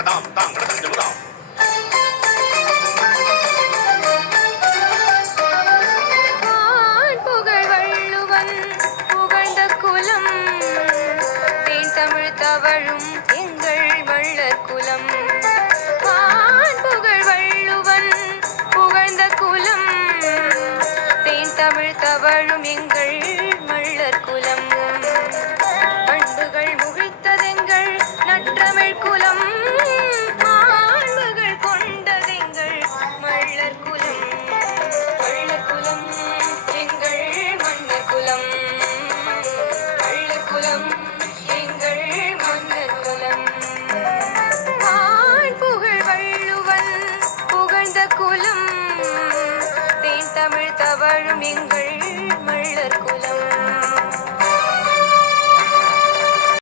கடகடாம் தாம் கடகம் ஜமுதாம் தவழும் எங்கள் வள்ளர் குலம். புகழ் வள்ளுவன் புகழ்ந்த குலம் தேன் தமிழ் தவழும் எங்கள் மள்ளர் குலம். பண்புகள் முகிழ்த்ததெங்கள் நற்றமிழ் குலம். குலம் தேன் தமிழ் தவழும் எங்கள்